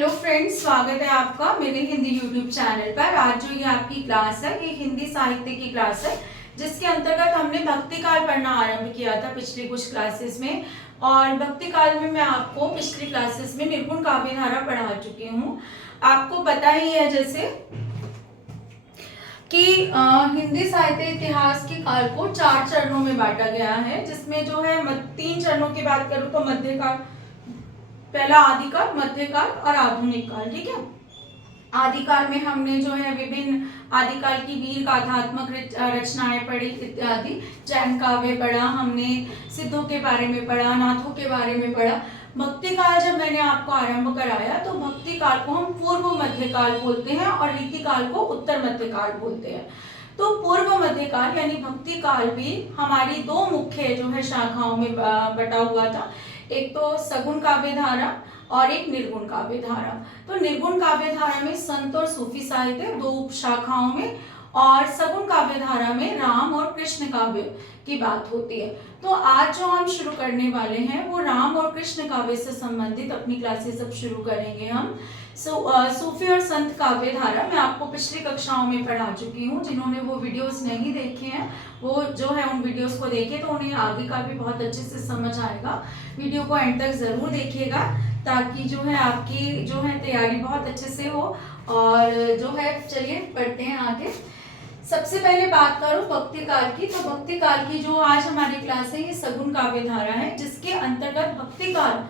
Hello friends, स्वागत है आपका मेरे हिंदी यूट्यूब चैनल पर। आज जो ये आपकी क्लास है, ये हिंदी साहित्य की क्लास है, जिसके अंतर्गत हमने भक्ति काल पढ़ना आरंभ किया था पिछली कुछ क्लासेस में। और भक्ति काल में मैं आपको पिछली क्लासेस में निर्गुण काव्य धारा पढ़ा चुकी हूँ। आपको पता ही है जैसे कि हिंदी साहित्य इतिहास के काल को 4 चरणों में बांटा गया है, जिसमें जो है 3 चरणों की बात करूँ तो मध्यकाल, पहला आदिकाल, मध्यकाल और आधुनिक काल। ठीक है, आदिकाल में हमने जो है विभिन्न आदिकाल की वीर गाथात्मक रचनाएं पढ़ी इत्यादि, जैन काव्य पढ़ा हमने, सिद्धों के बारे में पढ़ा, नाथों के बारे में पढ़ा। भक्ति काल जब मैंने आपको आरंभ कराया तो भक्ति काल को हम पूर्व मध्यकाल बोलते हैं और रीति काल को उत्तर मध्यकाल बोलते हैं। तो पूर्व मध्यकाल यानी भक्ति काल भी हमारी 2 मुख्य जो है शाखाओं में बटा हुआ था। एक तो सगुण काव्य धारा और एक निर्गुण काव्य धारा। तो निर्गुण काव्य धारा में संत और सूफी साहित्य 2 उपशाखाओं में, और सगुण काव्य धारा में राम और कृष्ण काव्य की बात होती है। तो आज जो हम शुरू करने वाले हैं वो राम और कृष्ण काव्य से संबंधित अपनी क्लासेस अब शुरू करेंगे हम। सूफी और संत काव्य धारा मैं आपको पिछली कक्षाओं में पढ़ा चुकी हूँ। जिन्होंने वो वीडियोस नहीं देखे हैं वो जो है उन वीडियोस को देखें तो उन्हें आगे का भी बहुत अच्छे से समझ आएगा। वीडियो को एंड तक जरूर देखिएगा ताकि जो है आपकी जो है तैयारी बहुत अच्छे से हो। और जो है चलिए पढ़ते हैं आगे। सबसे पहले बात करूं भक्ति काल की, तो भक्ति काल की जो आज हमारी क्लास है ये सगुण काव्य धारा है, जिसके अंतर्गत भक्ति काल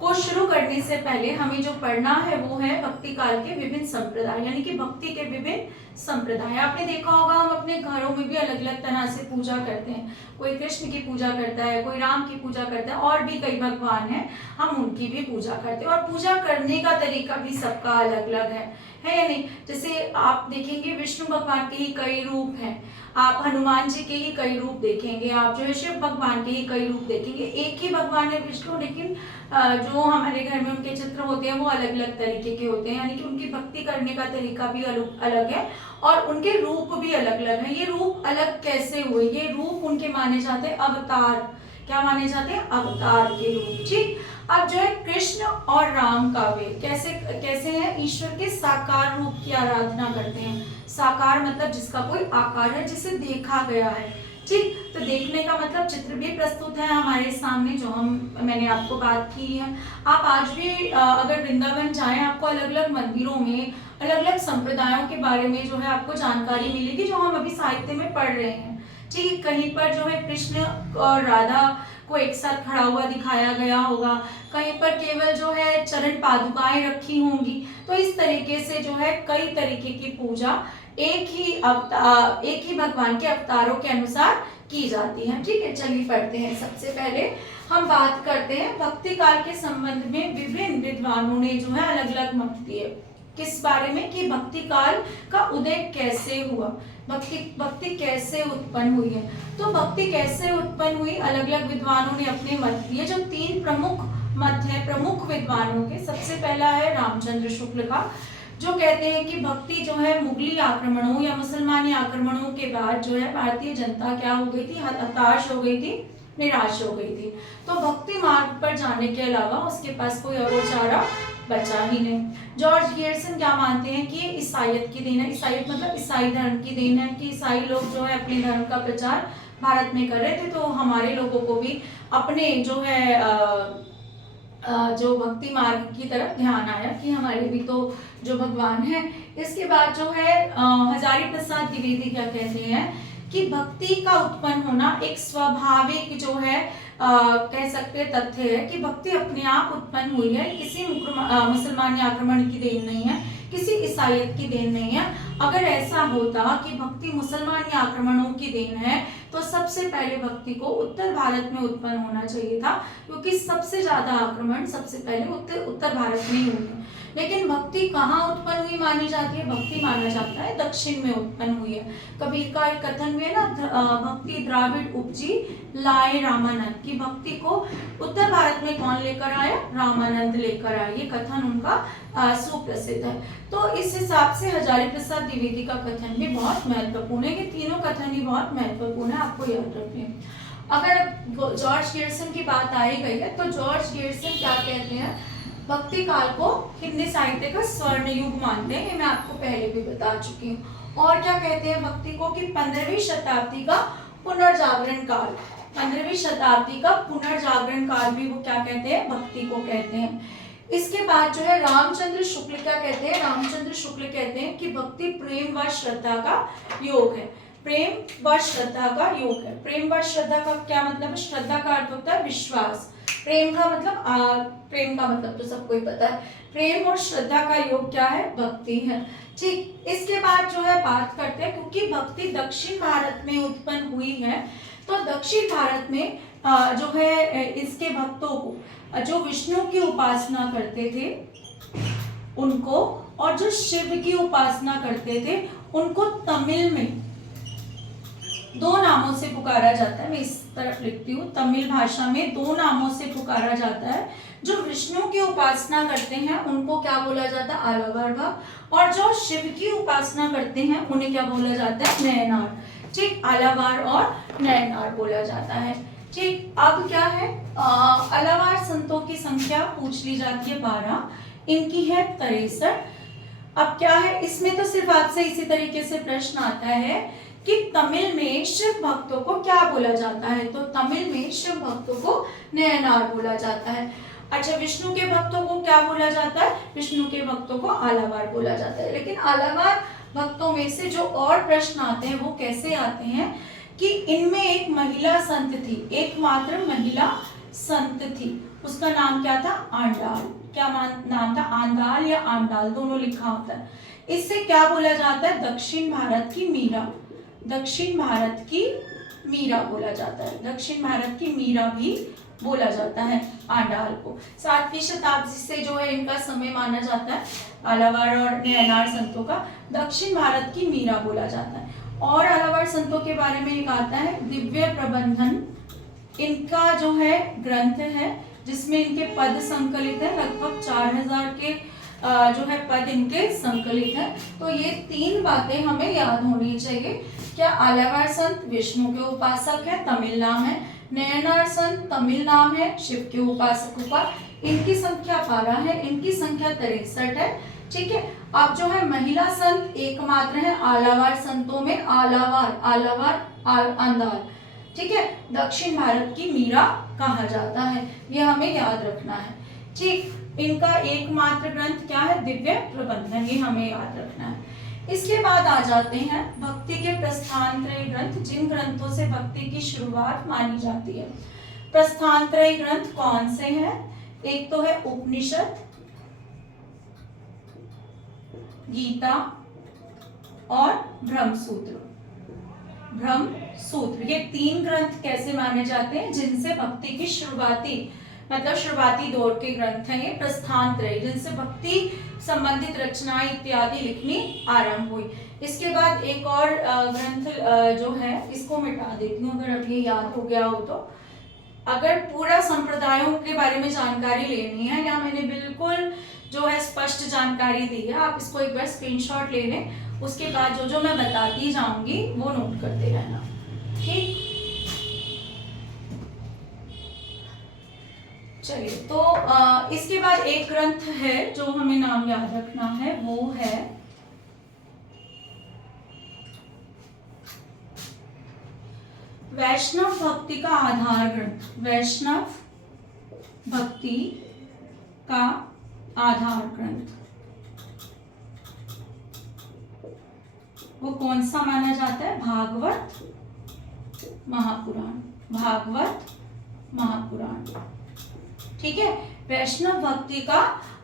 को शुरू करने से पहले हमें जो पढ़ना है वो है भक्ति काल के विभिन्न संप्रदाय, यानी कि भक्ति के विभिन्न संप्रदाय। आपने देखा होगा हम अपने घरों में भी अलग अलग तरह से पूजा करते हैं। कोई कृष्ण की पूजा करता है, कोई राम की पूजा करता है, और भी कई भगवान हैं, हम उनकी भी पूजा करते हैं। और पूजा करने का तरीका भी सबका अलग अलग है या नहीं। जैसे आप देखेंगे विष्णु भगवान के ही कई रूप हैं, आप हनुमान जी के ही कई रूप देखेंगे, आप जो है शिव भगवान के ही कई रूप देखेंगे। एक ही भगवान है विष्णु, लेकिन जो हमारे घर में उनके चित्र होते हैं वो अलग अलग तरीके के होते हैं, यानी कि उनकी भक्ति करने का तरीका भी अलग है और उनके रूप भी अलग अलग है। ये रूप अलग कैसे हुए? ये रूप उनके माने जाते हैं अवतार। क्या माने जाते हैं? अवतार के रूप। ठीक, अब जो है कृष्ण और राम काव्य कैसे हैं? ईश्वर के साकार रूप की आराधना करते हैं। साकार मतलब जिसका कोई आकार है, जिसे देखा गया है। ठीक, तो देखने का मतलब चित्र भी प्रस्तुत है हमारे सामने जो मैंने आपको बात की है। आप आज भी अगर वृंदावन जाएं, आपको अलग अलग मंदिरों में अलग अलग संप्रदायों के बारे में जो है आपको जानकारी मिलेगी, जो हम अभी साहित्य में पढ़ रहे हैं। ठीक, कहीं पर जो है कृष्ण और राधा को एक साथ खड़ा हुआ दिखाया गया होगा, कहीं पर केवल जो है चरण पादुकाएं रखी होंगी। तो इस तरीके से जो है कई तरीके की पूजा एक ही भगवान के अवतारों के अनुसार की जाती है। ठीक है, चलिए पढ़ते हैं। सबसे पहले हम बात करते हैं भक्ति काल के संबंध में विभिन्न विद्वानों ने जो है अलग अलग मत दिए। किस बारे में? कि भक्ति काल का उदय कैसे हुआ, भक्ति कैसे उत्पन्न हुई है। तो भक्ति कैसे उत्पन्न हुई, अलग अलग विद्वानों ने अपने मत दिए। जो 3 प्रमुख मत है प्रमुख विद्वानों के, सबसे पहला है रामचंद्र शुक्ल का, जो कहते हैं कि भक्ति जो है मुगली आक्रमणों या मुसलमानी आक्रमणों के बाद जो है भारतीय जनता क्या हो गई थी? हताश हो गई थी, निराश हो गई थी। तो भक्ति मार्ग पर जाने के अलावा उसके पास कोई और चारा बचा ही नहीं। जॉर्ज गियर्सन क्या मानते हैं कि ये ईसाइयत की देन है। ईसाइयत मतलब ईसाई धर्म की देन है, कि ईसाई लोग जो है अपने धर्म का प्रचार भारत में कर रहे थे, तो हमारे लोगों को भी अपने जो है जो भक्ति मार्ग की तरफ ध्यान आया कि हमारे भी तो जो भगवान है। इसके बाद जो है हजारी प्रसाद द्विवेदी क्या कहते हैं कि भक्ति का उत्पन्न होना एक स्वाभाविक जो है कह सकते तथ्य है, कि भक्ति अपने आप उत्पन्न हुई है, किसी मुसलमानी आक्रमण की देन नहीं है, किसी ईसाइयत की देन नहीं है। अगर ऐसा होता कि भक्ति मुसलमानी आक्रमणों की देन है तो सबसे पहले भक्ति को उत्तर भारत में उत्पन्न होना चाहिए था, क्योंकि सबसे ज्यादा आक्रमण सबसे पहले उत्तर भारत में ही हुए। लेकिन भक्ति कहाँ उत्पन्न हुई मानी जाती है? भक्ति माना जाता है दक्षिण में उत्पन्न हुई है। कबीर का एक कथन भी है ना, भक्ति द्राविड़ उपजी लाए रामानंद, की भक्ति को उत्तर भारत में कौन लेकर आया? रामानंद लेकर आया। ये कथन उनका सुप्रसिद्ध है। तो इस हिसाब से हजारी प्रसाद द्विवेदी का कथन भी बहुत महत्वपूर्ण है। ये तीनों कथन ही बहुत महत्वपूर्ण है, आपको याद रखिए। अगर जॉर्ज गियर्सन की बात आई गई है तो जॉर्ज गियर्सन क्या कहते हैं? भक्ति काल को हिंदी साहित्य का स्वर्ण युग मानते हैं, ये मैं आपको पहले भी बता चुकी हूँ। और क्या कहते हैं भक्ति को कि 15वीं शताब्दी का पुनर्जागरण काल, 15वीं शताब्दी का पुनर्जागरण काल भी वो क्या कहते हैं, भक्ति को कहते हैं। इसके बाद जो है रामचंद्र शुक्ल क्या कहते हैं, रामचंद्र शुक्ल कहते हैं कि भक्ति प्रेम व श्रद्धा का योग है, प्रेम व श्रद्धा का योग है। प्रेम व श्रद्धा का क्या मतलब है, श्रद्धा का अर्थ होता है विश्वास, प्रेम का मतलब प्रेम का मतलब तो सबको ही पता है, प्रेम और श्रद्धा का योग क्या है, भक्ति है। ठीक, इसके बाद जो है बात करते हैं, क्योंकि भक्ति दक्षिण भारत में उत्पन्न हुई है, तो दक्षिण भारत में जो है इसके भक्तों को जो विष्णु की उपासना करते थे उनको, और जो शिव की उपासना करते थे उनको तमिल में दो नामों से पुकारा जाता है। मैं इस तरफ लिखती हूँ, तमिल भाषा में दो नामों से पुकारा जाता है। जो विष्णु की उपासना करते हैं उनको क्या बोला जाता है, आलावार भक्त, और जो शिव की उपासना करते हैं उन्हें क्या बोला जाता है, नयनार। ठीक, आलावार और नयनार बोला जाता है। ठीक, अब क्या है, आलावार संतों की संख्या पूछ ली जाती है 12, इनकी है 63। अब क्या है, इसमें तो सिर्फ आपसे इसी तरीके से प्रश्न आता है कि तमिल में शिव भक्तों को क्या बोला जाता है, तो तमिल में शिव भक्तों को नयनार बोला जाता है। अच्छा, विष्णु के भक्तों को क्या बोला जाता है, विष्णु के भक्तों को आलावार बोला जाता है। लेकिन आलावार भक्तों में से जो और प्रश्न आते हैं वो कैसे आते हैं कि इनमें एक महिला संत थी, एकमात्र महिला संत थी, उसका नाम क्या था, आंडाल। क्या नाम था, आंडाल या आंडाल दोनों लिखा होता है। इससे क्या बोला जाता है, दक्षिण भारत की मीरा, दक्षिण भारत की मीरा बोला जाता है, दक्षिण भारत की मीरा भी बोला जाता है आंडाल को। 7वीं शताब्दी से जो है इनका समय माना जाता है, आलावार और नयनार संतों का, दक्षिण भारत की मीरा बोला जाता है। और आलावार संतों के बारे में एक आता है दिव्य प्रबंधन, इनका जो है ग्रंथ है जिसमें इनके पद संकलित है, लगभग 4000 के जो है पद इनके संकलित है। तो ये 3 बातें हमें याद होनी चाहिए। क्या, आलावार संत विष्णु के उपासक है, तमिल नाम है, नयनार संत तमिल नाम है, शिव के उपासक, इनकी संख्या 12 है, इनकी संख्या 63 है। ठीक है, अब जो है महिला संत एकमात्र है आलावार संतों में, आलावार आंदाल। ठीक है, दक्षिण भारत की मीरा कहा जाता है, ये हमें याद रखना है। ठीक, इनका एकमात्र ग्रंथ क्या है, दिव्य प्रबंधन, ये हमें याद रखना है। इसके बाद आ जाते हैं भक्ति के प्रस्थानत्रयी ग्रंथ, जिन ग्रंथों से भक्ति की शुरुआत मानी जाती है। प्रस्थानत्रयी ग्रंथ कौन से हैं, एक तो है उपनिषद, गीता और ब्रह्मसूत्र। ब्रह्मसूत्र, ये 3 ग्रंथ कैसे माने जाते हैं, जिनसे भक्ति की शुरुआती दौर के ग्रंथ हैं ये प्रस्थानत्रयी, जिनसे भक्ति संबंधित रचनाएं इत्यादि लिखनी आरंभ हुई। इसके बाद एक और ग्रंथ जो है, इसको मिटा देती हूँ अगर अब ये याद हो गया हो तो। अगर पूरा संप्रदायों के बारे में जानकारी लेनी है या मैंने बिल्कुल जो है स्पष्ट जानकारी दी है, आप इसको एक बार स्क्रीनशॉट ले लें, उसके बाद जो जो मैं बताती जाऊंगी वो नोट करते रहना। ठीक, चलिए, तो इसके बाद एक ग्रंथ है जो हमें नाम याद रखना है, वो है वैष्णव भक्ति का आधार ग्रंथ। वैष्णव भक्ति का आधार ग्रंथ वो कौन सा माना जाता है, भागवत महापुराण, भागवत महापुराण। ठीक है, वैष्णव भक्ति का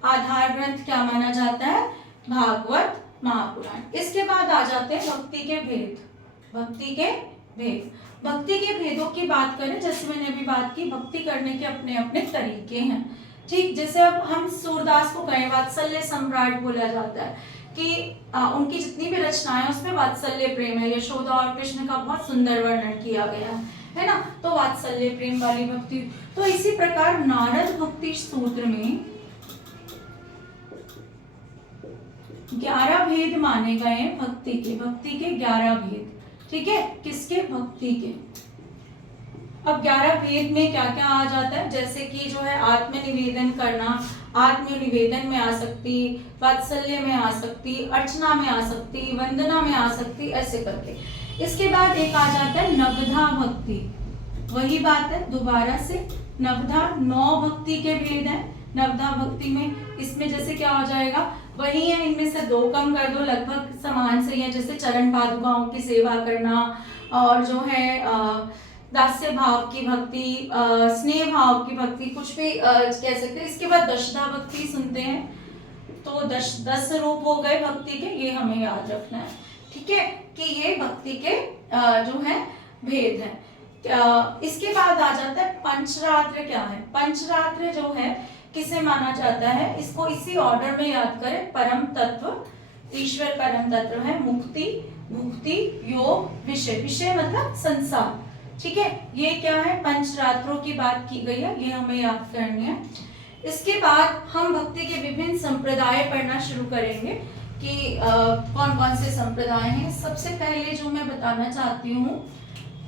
आधार ग्रंथ क्या माना जाता है, भागवत महापुराण। इसके बाद आ जाते हैं भक्ति के भेद, भक्ति के भेद। भक्ति के भेदों की बात करें, जैसे मैंने अभी बात की, भक्ति करने के अपने अपने तरीके हैं। ठीक, जैसे अब हम सूरदास को कहें वात्सल्य सम्राट बोला जाता है कि उनकी जितनी भी रचनाएं उसमें वात्सल्य प्रेम है, यशोदा और कृष्ण का बहुत सुंदर वर्णन किया गया है ना, तो वात्सल्य प्रेम वाली भक्ति। तो इसी प्रकार नारद भक्ति सूत्र में 11 भेद माने गए हैं भक्ति के 11 भेद। ठीक है, किसके, भक्ति के। अब 11 भेद में क्या क्या आ जाता है, जैसे कि जो है आत्मनिवेदन करना, आत्म निवेदन में आ सकती, वात्सल्य में आ सकती, अर्चना में आ सकती, वंदना में आ सकती, ऐसे करके। इसके बाद एक आ जाता है नवधा भक्ति। वही बात है दोबारा से, नवधा 9 भक्ति के भेद है। नवधा भक्ति में इसमें जैसे क्या हो जाएगा, वही है, इनमें से 2 कम कर दो, लगभग समान से है। जैसे चरण पादुकाओं की सेवा करना, और जो है दास्य भाव की भक्ति, स्नेह भाव की भक्ति, कुछ भी कह सकते हैं। इसके बाद दशधा भक्ति सुनते हैं, तो 10 रूप हो गए भक्ति के, ये हमें याद रखना है, ठीक है, कि ये भक्ति के जो है भेद है। इसके बाद आ जाता है पंचरात्र। क्या है पंचरात्र? जो है किसे माना जाता है, इसको इसी ऑर्डर में याद करें। परम तत्व, ईश्वर परम तत्व है, मुक्ति, मुक्ति, योग, विषय। विषय मतलब संसार, ठीक है। ये क्या है, पंचरात्रों की बात की गई है, ये हमें याद करनी है। इसके बाद हम भक्ति के विभिन्न संप्रदाय पढ़ना शुरू करेंगे कि कौन कौन से संप्रदाय हैं। सबसे पहले जो मैं बताना चाहती हूँ,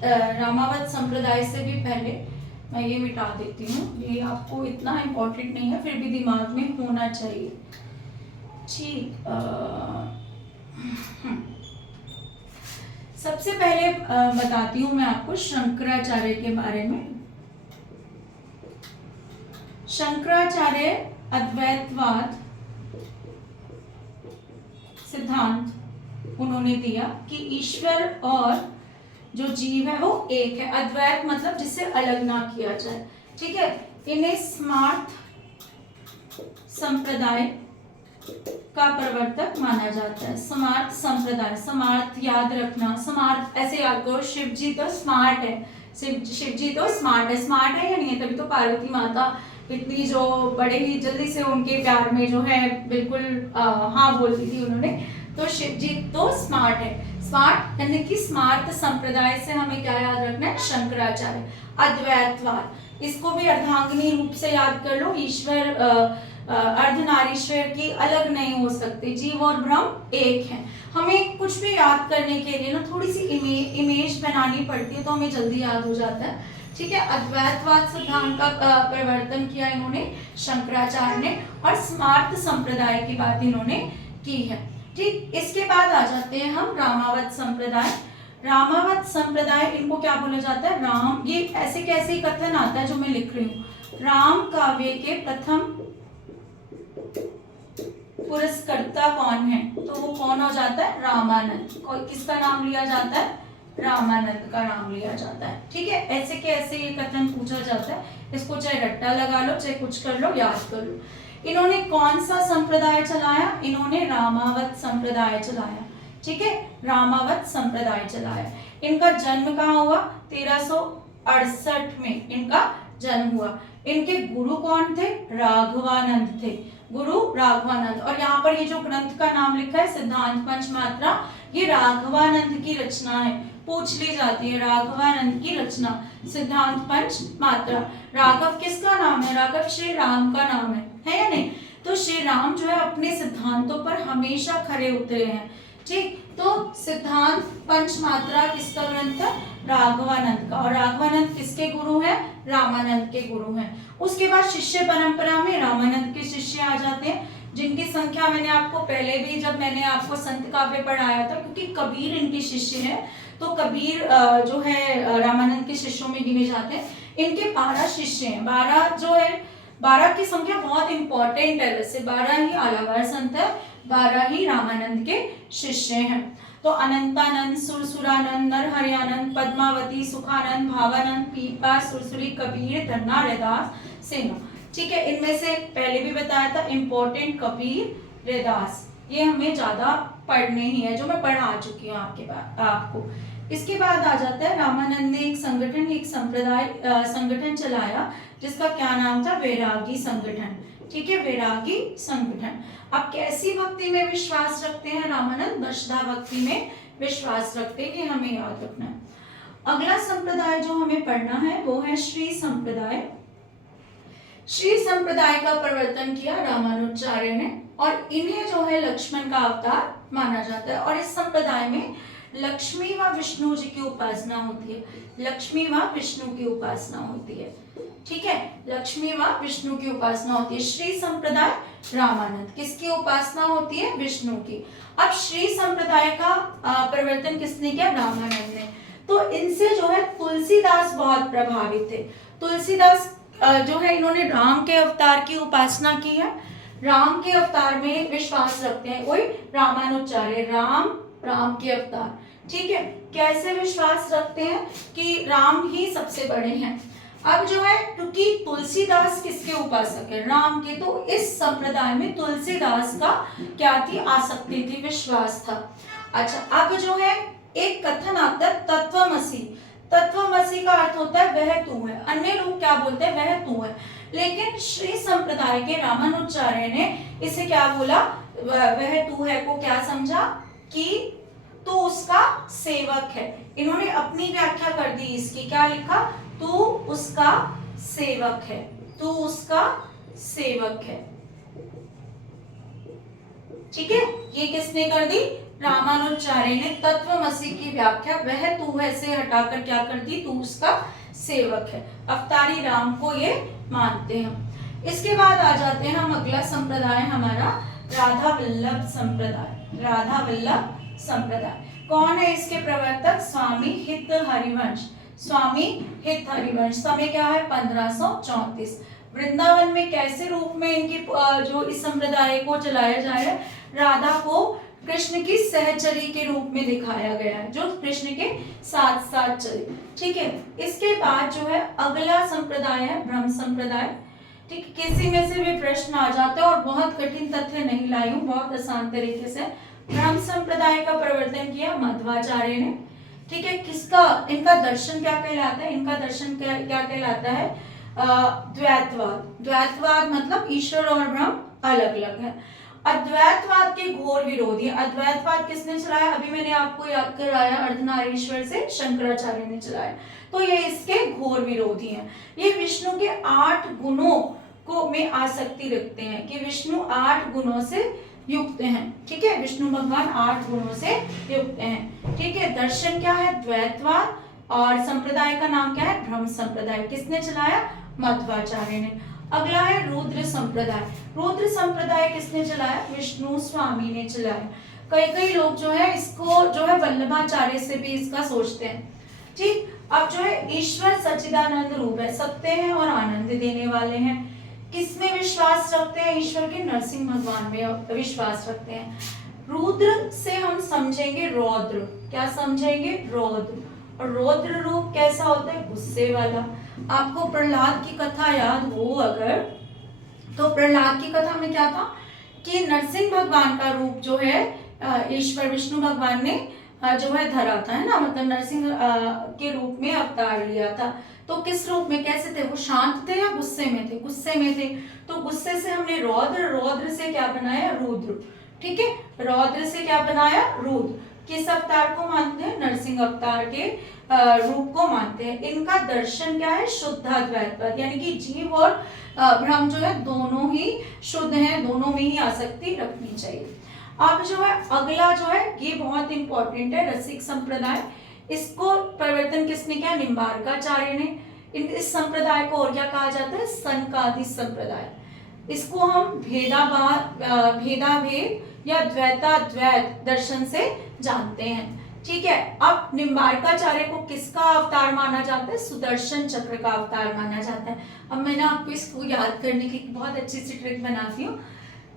रामावत संप्रदाय से भी पहले मैं ये मिटा देती हूँ, ये आपको इतना इम्पोर्टेंट नहीं है, फिर भी दिमाग में होना चाहिए, ठीक। सबसे पहले बताती हूँ मैं आपको शंकराचार्य के बारे में। शंकराचार्य अद्वैतवाद सिद्धांत उन्होंने दिया कि ईश्वर और जो जीव है वो एक है। अद्वैत मतलब जिससे अलग ना किया जाए, ठीक है। इन्हें स्मार्त संप्रदाय का प्रवर्तक माना जाता है। स्मार्त संप्रदाय, स्मार्त याद रखना, स्मार्त ऐसे याद करो, शिव जी तो स्मार्ट है, शिव जी तो स्मार्ट है या नहीं है, तभी तो पार्वती माता इतनी जो बड़े ही जल्दी से उनके प्यार में जो है बिल्कुल हाँ बोलती थी उन्होंने। तो शिव जी तो स्मार्ट है। स्मार्ट यानी कि स्मार्त संप्रदाय से हमें क्या याद रखना है, शंकराचार्य। अद्वैतवाद, इसको भी अर्धांगिनी रूप से याद कर लो। ईश्वर अर्धनारीश्वर की अलग नहीं हो सकते, जीव और ब्रह्म एक है। हमें कुछ भी याद करने के लिए ना थोड़ी सी इमेज बनानी पड़ती है, तो हमें जल्दी याद हो जाता है, ठीक है। अद्वैतवाद सिद्धांत का प्रवर्तन किया इन्होंने शंकराचार्य ने, और स्मार्त संप्रदाय की बात इन्होंने की है, ठीक। इसके बाद आ जाते हैं हम रामावत संप्रदाय। रामावत संप्रदाय, इनको क्या बोला जाता है, राम, ये ऐसे कैसे कथन आता है जो मैं लिख रही हूँ, राम काव्य के प्रथम पुरस्कर्ता कौन है, तो वो कौन हो जाता है, रामानंद। किसका नाम लिया जाता है, रामानंद का नाम लिया जाता है, ठीक है। ऐसे के ऐसे ये कथन पूछा जाता है, इसको चाहे रट्टा लगा लो चाहे कुछ कर लो, याद कर लो। इन्होंने कौन सा संप्रदाय चलाया, इन्होंने रामावत संप्रदाय चलाया, ठीक है, रामावत संप्रदाय चलाया। इनका जन्म कहाँ हुआ, 1368 में इनका जन्म हुआ। इनके गुरु कौन थे, राघवानंद थे, गुरु राघवानंद। और यहाँ पर ये जो ग्रंथ का नाम लिखा है सिद्धांत पंचमात्रा, ये राघवानंद की रचना है, पूछ ली जाती है, राघवानंद की रचना सिद्धांत पंच मात्रा। राघव किसका नाम है, राघव श्री राम का नाम है या नहीं। तो श्री राम जो है अपने सिद्धांतों पर हमेशा खरे उतरे हैं, ठीक। तो सिद्धांत पंच मात्रा किसका ग्रंथ है, राघवानंद का। और राघवानंद किसके गुरु हैं, रामानंद के गुरु हैं। उसके बाद शिष्य परंपरा में रामानंद के शिष्य आ जाते हैं, जिनकी संख्या मैंने आपको पहले भी जब मैंने आपको संत काव्य पढ़ाया था, क्योंकि कबीर इनके शिष्य है, तो कबीर जो है रामानंद के शिष्यों में गिने जाते हैं। इनके 12 शिष्य हैं। 12 जो है, 12 की संख्या बहुत इंपॉर्टेंट है, वैसे 12 ही आलावार संत है, 12 ही रामानंद के शिष्य हैं। तो अनंतानंद, सुरसुरानंद, नरहरियानंद, पद्मावती, सुखानंद, भावानंद, पीपा, सुरसुरी, कबीर, धन्ना, रैदास, सेना, ठीक है। इनमें से पहले भी बताया था इंपॉर्टेंट कबीर, रैदास, ये हमें ज्यादा पढ़ने ही है, जो मैं पढ़ा चुकी हूँ आपको। इसके बाद आ जाता है रामानंद ने एक संगठन, एक संप्रदाय संगठन चलाया, जिसका क्या नाम था, वैरागी संगठन, ठीक है, वैरागी संगठन। अब कैसी भक्ति में विश्वास रखते हैं रामानंद, दशधा भक्ति में विश्वास रखते हैं, ये हमें याद रखना है। अगला संप्रदाय जो हमें पढ़ना है वो है श्री संप्रदाय। श्री संप्रदाय का प्रवर्तन किया रामानुजाचार्य ने, और इन्हें जो है लक्ष्मण का अवतार माना जाता है। और इस संप्रदाय में लक्ष्मी व विष्णु जी की उपासना होती है, लक्ष्मी व विष्णु की उपासना होती है, ठीक है। लक्ष्मी व विष्णु की उपासना होती है। श्री संप्रदाय रामानंद, किसकी उपासना होती है? विष्णु की। अब श्री संप्रदाय का प्रवर्तन किसने किया? रामानंद ने। तो इनसे जो है तुलसीदास बहुत प्रभावित थे। तुलसीदास जो है इन्होंने राम के अवतार की उपासना की है, राम के अवतार में विश्वास रखते हैं। वही रामानुचार्य, राम के अवतार, ठीक है। कैसे विश्वास रखते हैं? कि राम ही सबसे बड़े हैं। अब जो है क्योंकि तुलसीदास किसके उपासक है? राम के, तो इस संप्रदाय में तुलसीदास का क्या थी? आसक्ति थी, विश्वास था। अच्छा, अब जो है एक कथन आता है तत्वमसि। तत्वमसि का अर्थ होता है वह तू है। अन्य लोग क्या बोलते हैं? वह तू है। लेकिन श्री संप्रदाय के रामानुचार्य ने इसे क्या बोला? वह तू है को क्या समझा? कि तू उसका सेवक है। इन्होंने अपनी व्याख्या कर दी इसकी, क्या लिखा? तू उसका सेवक है, तू उसका सेवक है, ठीक है। ये किसने कर दी? रामानुचार्य ने तत्वमसि की व्याख्या वह तू है से हटाकर क्या कर दी? तू उसका सेवक है। अवतारी राम को ये मानते हैं। इसके बाद आ जाते हैं हम, अगला संप्रदाय हमारा राधा वल्लभ संप्रदाय। राधा वल्लभ संप्रदाय कौन है इसके प्रवर्तक? स्वामी हित हरिवंश। स्वामी हित हरिवंश। समय क्या है? 1534। वृंदावन में कैसे रूप में इनकी जो इस संप्रदाय को चलाया जा रहा है? राधा को कृष्ण की सहचरी के रूप में दिखाया गया है, जो कृष्ण के साथ साथ चले, ठीक है। इसके बाद जो है अगला संप्रदाय है ब्रह्म संप्रदाय, ठीक। किसी में से भी प्रश्न आ जाते हैं और बहुत कठिन तथ्य नहीं लाई हूं, बहुत आसान तरीके से। ब्रह्म संप्रदाय का प्रवर्तन किया मध्वाचार्य ने, ठीक है। किसका? इनका दर्शन क्या कहलाता है? इनका दर्शन क्या कहलाता है? द्वैतवाद। द्वैतवाद मतलब ईश्वर और ब्रह्म अलग अलग है। अद्वैतवाद के घोर विरोधी। अद्वैतवाद किसने चलाया? अभी मैंने आपको याद कराया, अर्धनारीश्वर से शंकराचार्य ने चलाया। तो ये इसके घोर विरोधी हैं। ये विष्णु के 8 गुणों को में आसक्ति रखते हैं कि विष्णु 8 गुणों से युक्त हैं, ठीक है। विष्णु भगवान 8 गुणों से युक्त हैं, ठीक है। दर्शन क्या है? द्वैतवाद। और संप्रदाय का नाम क्या है? ब्रह्म संप्रदाय। किसने चलाया? मध्वाचार्य ने। अगला है रुद्र संप्रदाय। रुद्र संप्रदाय किसने चलाया? विष्णु स्वामी ने चलाया। कई लोग जो है इसको जो है वल्लभाचार्य से भी इसका सोचते हैं, ठीक। अब जो है ईश्वर सच्चिदानंद रूप है, सत्य है और आनंद देने वाले हैं। किसमें विश्वास रखते हैं? ईश्वर के नरसिंह भगवान में विश्वास रखते हैं। रुद्र से हम समझेंगे रौद्र। क्या समझेंगे? रौद्र। और रौद्र रूप कैसा होता है? गुस्से वाला। आपको प्रहलाद की कथा याद हो अगर, तो प्रहलाद की कथा में क्या था कि नरसिंह भगवान का रूप जो है ईश्वर विष्णु भगवान ने जो है धरा था, है ना, मतलब नरसिंह के रूप में अवतार लिया था। तो किस रूप में, कैसे थे वो? शांत थे या गुस्से में थे? गुस्से में थे। तो गुस्से से हमने रौद्र, रौद्र से क्या बनाया? रुद्र, ठीक है। रौद्र से क्या बनाया? रुद्र। किस अवतार को मानते हैं? नरसिंह अवतार के रूप को मानते हैं। इनका दर्शन क्या है? शुद्धाद्वैतवाद, यानी कि जीव और ब्रह्म जो है दोनों ही शुद्ध हैं, दोनों में ही आसक्ति रखनी चाहिए। अब जो है अगला जो है ये बहुत इंपॉर्टेंट है, रसिक संप्रदाय। इसको प्रवर्तन किसने किया? निम्बार्काचार्य ने। इस संप्रदाय को और क्या कहा जाता है? सनकादि संप्रदाय। इसको हम भेदाभेद या द्वैताद्वैत दर्शन से जानते हैं, ठीक है। अब निम्बार्काचार्य को किसका अवतार माना जाता है? सुदर्शन चक्र का अवतार माना जाता है। अब मैंने आपको इसको याद करने की बहुत अच्छी सी ट्रिक बनाती हूँ।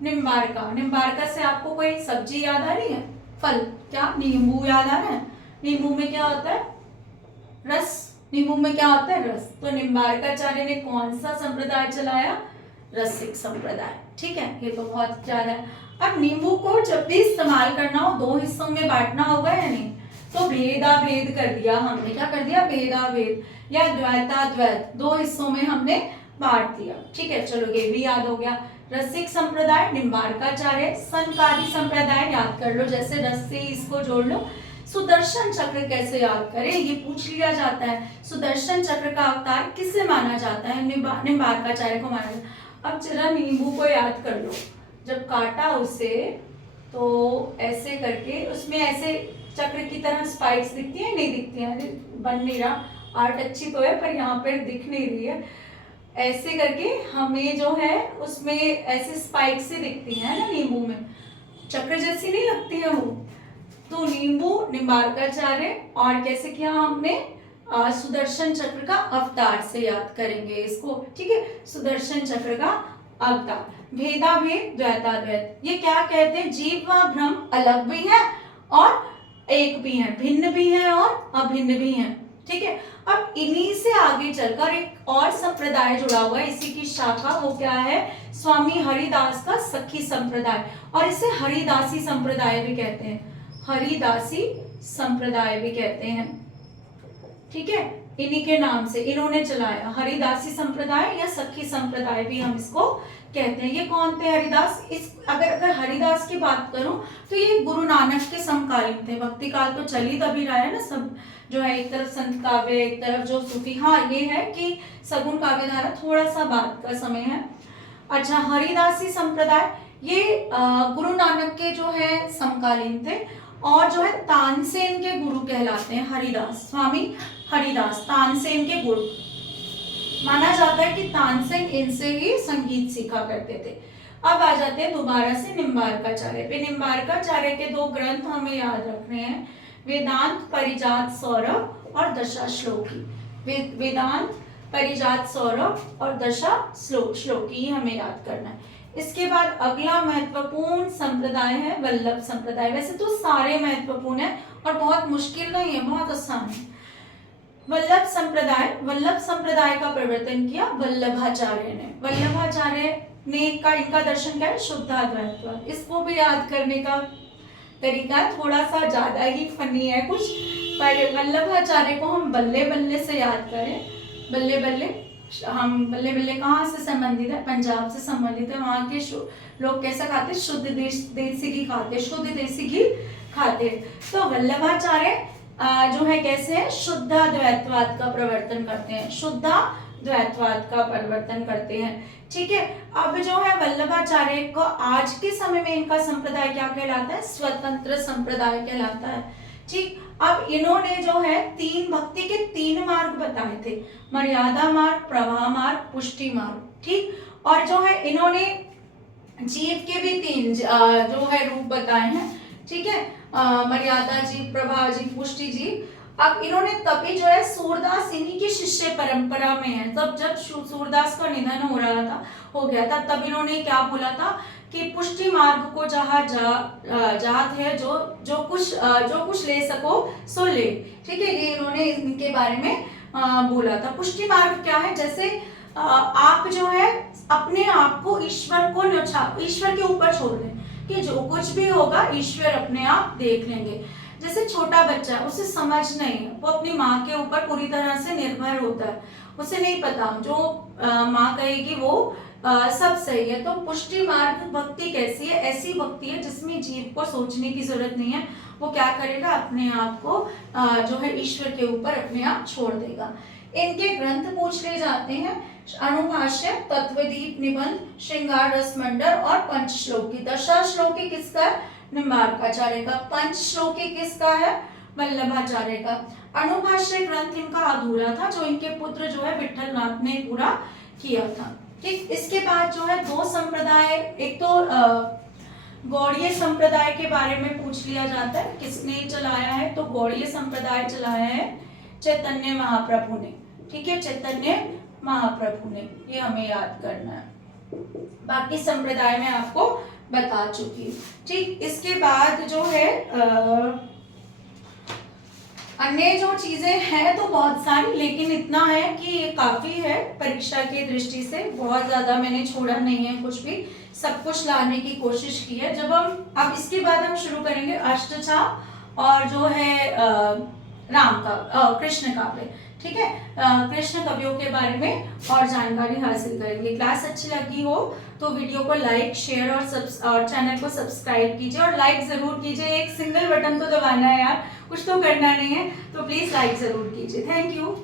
निम्बार्का, निम्बार्का से आपको कोई सब्जी याद आ रही है? फल, क्या? नींबू याद आ रहा है? नींबू में क्या होता है? रस। नींबू में क्या होता है? रस। तो निम्बार्काचार्य ने कौन सा संप्रदाय चलाया? रसिक संप्रदाय, ठीक है। ये तो बहुत ज्यादा है। अब नींबू को जब भी इस्तेमाल करना हो 2 हिस्सों में बांटना होगा या नहीं? तो भेदाभेद कर दिया हमने। क्या कर दिया? भेदाभेद या द्वैताद्वैत 2 हिस्सों में हमने बांट दिया, ठीक है। चलो ये भी याद हो गया। रसिक संप्रदाय निम्बार्काचार्य, सनकादि संप्रदाय याद कर लो, जैसे रस से इसको जोड़ लो। सुदर्शन चक्र कैसे याद करें? ये पूछ लिया जाता है। सुदर्शन चक्र का अवतार किसे माना जाता है? निम्बार्काचार्य को माना जाता है। अब जरा नींबू को याद कर लो। जब काटा उसे तो ऐसे करके उसमें ऐसे चक्र की तरह स्पाइक्स दिखती है, नहीं दिखती है? बन नहीं रहा, आर्ट अच्छी तो है पर यहाँ पर दिख नहीं रही है। ऐसे करके हमें जो है उसमें ऐसे स्पाइक से दिखती है ना नींबू में, चक्र जैसी नहीं लगती है वो। तो नींबू निम्बार्काचार्य, और कैसे किया हमने, सुदर्शन चक्र का अवतार से याद करेंगे इसको, ठीक है। सुदर्शन चक्र का अवतार। भेदा भेद द्वैता द्वैत, ये क्या कहते हैं, जीव व ब्रह्म अलग भी है और एक भी है, भिन्न भी है और अभिन्न भी है, ठीक है। अब इन्हीं से आगे चलकर एक और संप्रदाय जुड़ा हुआ है, इसी की शाखा, वो क्या है, स्वामी हरिदास का सखी संप्रदाय, और इसे हरिदासी संप्रदाय भी कहते हैं, हरिदासी संप्रदाय भी कहते हैं, ठीक है। इन्हीं के नाम से इन्होंने चलाया, हरिदासी संप्रदाय या सखी संप्रदाय भी हम इसको कहते हैं। ये कौन थे हरिदास, इस अगर हरिदास की बात करूं तो ये गुरु नानक के समकालीन थे। भक्ति काल तो चल ही तभी रहा है ना, सब जो है, एक तरफ संत काव्य, एक तरफ जो सूफी। हाँ ये है कि सगुन काव्य धारा थोड़ा सा बाद का समय है। अच्छा, हरिदासी संप्रदाय ये गुरु नानक के जो है समकालीन थे, और जो है तानसेन के गुरु कहलाते हैं हरिदास, स्वामी हरिदास तानसेन के गुरु। माना जाता है कि तानसेन इनसे ही संगीत सीखा करते थे। अब आ जाते हैं दोबारा से निम्बार्काचार्य पे। निम्बार्काचार्य के दो ग्रंथ हमें याद रखने हैं, वेदांत परिजात सौरभ और दशा श्लोकी। वेदांत परिजात सौरभ और दशा श्लोकी हमें याद करना है। इसके बाद अगला महत्वपूर्ण संप्रदाय है वल्लभ संप्रदाय। वैसे तो सारे महत्वपूर्ण है और बहुत मुश्किल नहीं है, बहुत आसान है। वल्लभ संप्रदाय का प्रवर्तन किया वल्लभाचार्य ने। वल्लभाचार्य ने इनका दर्शन क्या है, शुद्धाद्वैतवाद। इसको भी याद करने का तरीका थोड़ा सा ज्यादा ही फनी है कुछ, पर वल्लभाचार्य को हम बल्ले बल्ले से याद करें। बल्ले बल्ले, हम बल्ले बल्ले कहाँ से संबंधित है, पंजाब से संबंधित है। वहाँ के लोग कैसा खाते, शुद्ध देसी घी खाते, शुद्ध देसी घी खाते। तो वल्लभाचार्य जो है कैसे है, शुद्धाद्वैतवाद का प्रवर्तन करते हैं, शुद्धाद्वैतवाद का प्रवर्तन करते हैं, ठीक है। अब जो है वल्लभाचार्य को आज के समय में इनका संप्रदाय क्या कहलाता है, स्वतंत्र संप्रदाय कहलाता है, ठीक। अब इन्होंने जो है तीन भक्ति के तीन मार्ग बताए थे, मर्यादा मार्ग, प्रवाह मार्ग, पुष्टि मार्ग, ठीक। और जो है इन्होंने जीव के भी तीन जो है रूप बताए हैं, ठीक है, मर्यादा जीव, प्रवाह जीव, पुष्टि जीव। अब इन्होंने तभी जो है सूरदास इन्हीं की शिष्य परंपरा में है। जब सूरदास का निधन हो गया था, तब इन्होंने क्या बोला था कि पुष्टि मार्ग को जहाँ जात है, जो कुछ ले सको सो ले, ठीक है। ये इन्होंने इनके बारे में बोला था। पुष्टि मार्ग क्या है, जैसे आप जो है अपने आप को ईश्वर के ऊपर छोड़ दें कि जो कुछ भी होगा ईश्वर अपने आप देख लेंगे। जैसे छोटा बच्चा, उसे समझ नहीं है, वो अपनी माँ के ऊपर पूरी तरह से निर्भर होता है, उसे नहीं पता, जो माँ कहेगी वो सब सही है। तो पुष्टि मार्ग भक्ति कैसी है, ऐसी भक्ति है जिसमें जीव को सोचने की जरूरत नहीं है, वो क्या करेगा, अपने आप को जो है ईश्वर के ऊपर अपने आप छोड़ देगा। इनके ग्रंथ पूछ ले जाते हैं, अनुभाष्य, तत्वदीप निबंध, श्रृंगार रसमंडल और पंचश्लोकी। दशा श्लोकी किसका है, निम्बार्काचार्य का। पंचश्लोकी किसका है, वल्लभाचार्य का। अनुभाष्य ग्रंथ इनका अधूरा था, जो इनके पुत्र जो है विठल नाथ ने पूरा किया था, ठीक। इसके बाद जो है दो संप्रदाय, एक तो गौड़ीय संप्रदाय के बारे में पूछ लिया जाता है, किसने चलाया है, तो गौड़ीय संप्रदाय चलाया है चैतन्य महाप्रभु ने, ठीक है, चैतन्य महाप्रभु ने, ये हमें याद करना है। बाकी संप्रदाय में आपको बता चुकी हूँ, ठीक। इसके बाद जो है अन्य जो चीजें हैं तो बहुत सारी, लेकिन इतना है कि ये काफी है परीक्षा की दृष्टि से, बहुत ज्यादा मैंने छोड़ा नहीं है कुछ भी, सब कुछ लाने की कोशिश की है। जब हम अब इसके बाद हम शुरू करेंगे अष्टचाप और जो है राम का कृष्ण काव्य, ठीक है, कृष्ण कवियों के बारे में और जानकारी हासिल करेंगे। क्लास अच्छी लगी हो तो वीडियो को लाइक, शेयर और चैनल को सब्सक्राइब कीजिए, और लाइक जरूर कीजिए, एक सिंगल बटन तो दबाना है यार, कुछ तो करना नहीं है, तो प्लीज लाइक जरूर कीजिए। Thank you.